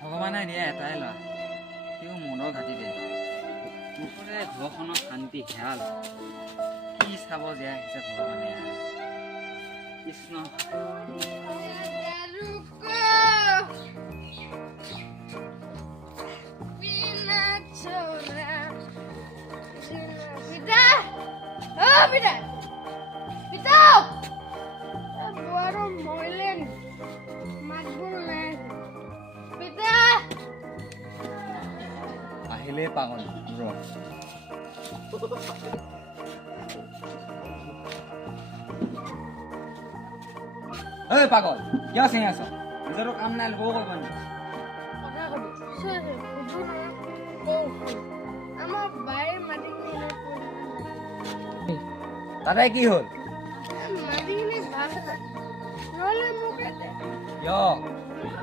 ভগৱানে দিয়া এটাই ল'ৰা সিও মনৰ ঘাটিতে মুঠতে ঘৰখনৰ শান্তি হেৰাল কি চাব জীয়াই আহিছে ভগৱানে কৃষ্ণ আহিলে পাগল ঐ পাগল কিয় চিঙি আছ নিজৰো কাম নাই ল'ব কৰিব নেকি তাতে কি হ'ল কিয়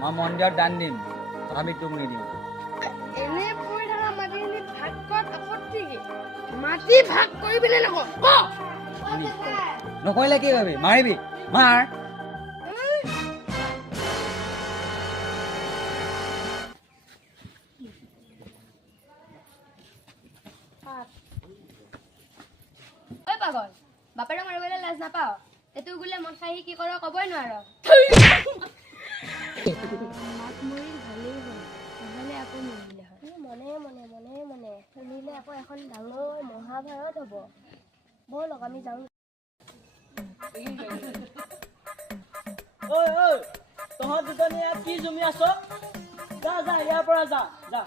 মই মন্দিৰত দান দিম তথাপি তোক নিদিম মাটি ভাগ কৰিবিনে নকৰিলে কি কৰিবি মাৰিবি মাৰ পাগল বাপেৰে মাৰিবলৈ লাজ নাপাও এটো গুলে মন খাই কি কৰ কবই নোৱাৰো মনে মনে মনে মনে শুনিলে আকৌ এখন ডাঙৰ মহাভাৰত হব ব'লক আমি যাওঁ ঐ ঐ তহঁত দুজনী ইয়াত কি জমি আছ যা যা ইয়াৰ পৰা যা যা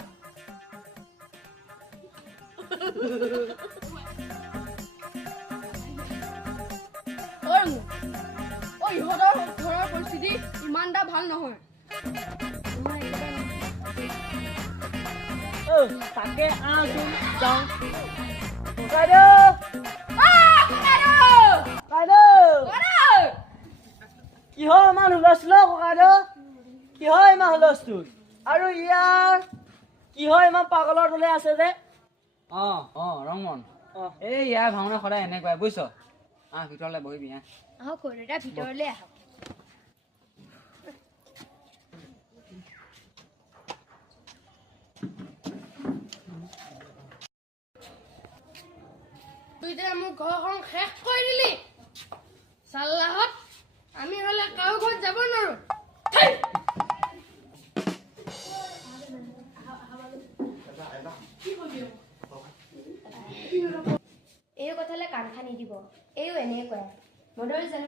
ইহঁতৰ ঘৰৰ পৰিস্থিতি ইমান এটা ভাল নহয় তাকে আহচোন যাওঁ কিহৰ ইমান হুলস্থুল ককাইদেউ কিহৰ ইমান হুলস্থুল আৰু ইয়াৰ কিহৰ ইমান পাগলৰ দলে আছে যে ৰংমন এই ইয়াৰ ভাওনা সদায় এনেকুৱাই বুজিছ ভিতৰলৈ বহিবি আহক সৰুটা ভিতৰলৈ আহক তুই যে মোৰ ঘৰখন শেষ কৰি দিলি চাল্লাহত আমি হলে কাৰো ঘৰত যাব নোৱাৰো এই কথালে কাণ খানি দিব এইও এনেকুৱাই মদৰ